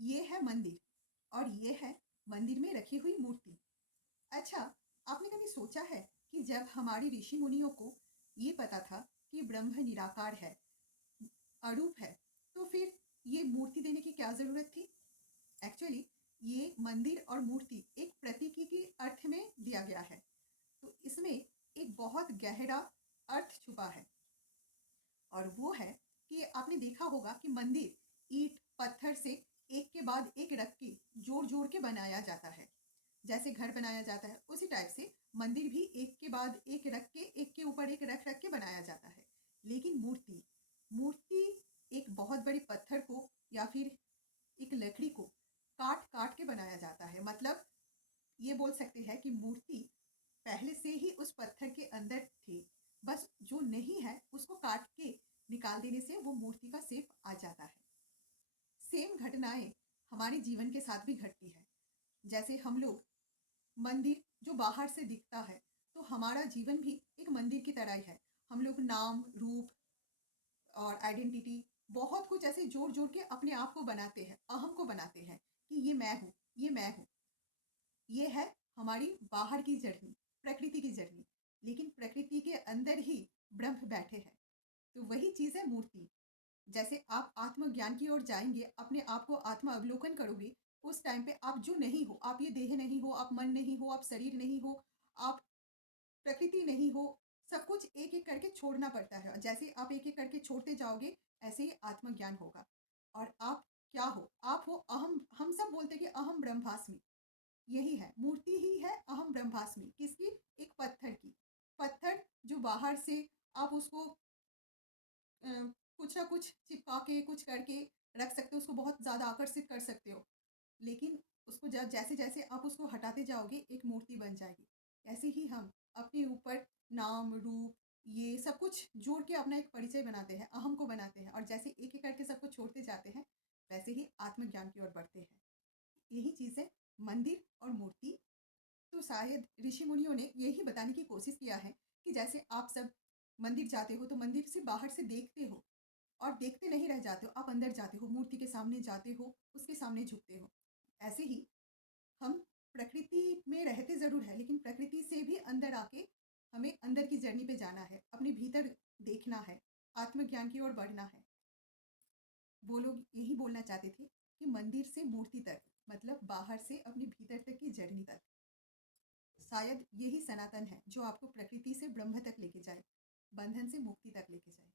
ये है मंदिर और ये है मंदिर में रखी हुई मूर्ति। अच्छा, आपने कभी सोचा है कि जब हमारे ऋषि मुनियों को ये पता था कि ब्रह्म निराकार है, अरूप है, तो फिर ये मूर्ति देने की क्या ज़रूरत थी? एक्चुअली ये मंदिर और मूर्ति एक प्रतीकी के अर्थ में दिया गया है। तो इसमें एक बहुत गहरा अर्थ छुपा है और वो है कि आपने देखा होगा कि मंदिर ईंट, पत्थर से एक के बाद एक रख के जोड़-जोड़ के बनाया जाता है। जैसे घर बनाया जाता है उसी टाइप से मंदिर भी एक के बाद एक रख के एक के ऊपर एक रख रख के बनाया जाता है। लेकिन मूर्ति मूर्ति एक बहुत बड़ी पत्थर को या फिर एक लकड़ी को काट काट के बनाया जाता है। मतलब ये बोल सकते हैं कि मूर्ति पहले से ही उस पत्थर के अंदर थी, बस जो नहीं है उसको काट के निकाल देने से वो मूर्ति का शेप आ जाता है। सेम घटनाएं हमारे जीवन के साथ भी घटती है। जैसे हम लोग मंदिर जो बाहर से दिखता है, तो हमारा जीवन भी एक मंदिर की तरह ही है। हम लोग नाम, रूप और आइडेंटिटी बहुत कुछ ऐसे जोड़-जोड़ के अपने आप को बनाते हैं, अहम को बनाते हैं कि ये मैं हूँ, ये मैं हूँ। ये है हमारी बाहर की जर्नी, प्रकृति की जर्नी। लेकिन प्रकृति के अंदर ही ब्रह्म बैठे हैं। तो वही चीज़ है मूर्ति। जैसे आप आत्मज्ञान की ओर जाएँगे, अपने आप को आत्म अवलोकन करोगे, उस टाइम पे आप जो नहीं हो, आप ये देह नहीं हो, आप मन नहीं हो, आप शरीर नहीं हो, आप प्रकृति नहीं हो, सब कुछ एक-एक करके छोड़ना पड़ता है और जैसे आप एक-एक करके छोड़ते जाओगे, ऐसे ही आत्मज्ञान होगा। और आप क्या हो? आप हो अहम, हम सब बोलते हैं कि अहम ब्रह्मास्मि, यही है, मूर्ति ही है अहम ब्रह्मास्मि। किसकी? एक पत्थर की। पत्थर जो बाहर से आप उसको अ, कुछ ना कुछ चिपका के, कुछ करके रख सकते हो, उसको बहुत ज़्यादा आकर्षित कर सकते हो। लेकिन उसको जैसे-जैसे आप उसको हटाते जाओगे, एक मूर्ति बन जाएगी। ऐसे ही हम अपने ऊपर नाम, रूप, ये सब कुछ जोड़ के अपना एक परिचय बनाते हैं, अहम को बनाते हैं और जैसे एक-एक करके सबको छोड़ते जाते हैं, वैसे ही आत्मज्ञान की ओर बढ़ते हैं। यही चीज़ है मंदिर और मूर्ति। तो शायद ऋषि मुनियों ने यही बताने की कोशिश किया है कि जैसे आप सब मंदिर जाते हो, तो मंदिर से बाहर से देखते हो और देखते नहीं रह जाते हो, आप अंदर जाते हो, मूर्ति के सामने जाते हो, उसके सामने झुकते हो। ऐसे ही हम प्रकृति में रहते ज़रूर हैं, लेकिन प्रकृति से भी अंदर आके हमें अंदर की जर्नी पे जाना है, अपने भीतर देखना है, आत्मज्ञान की ओर बढ़ना है। वो लोग यही बोलना चाहते थे कि मंदिर से मूर्ति तक, मतलब बाहर से अपने भीतर तक की जर्नी तक। शायद यही सनातन है जो आपको प्रकृति से ब्रह्म तक लेके जाए, बंधन से मुक्ति तक लेके जाए।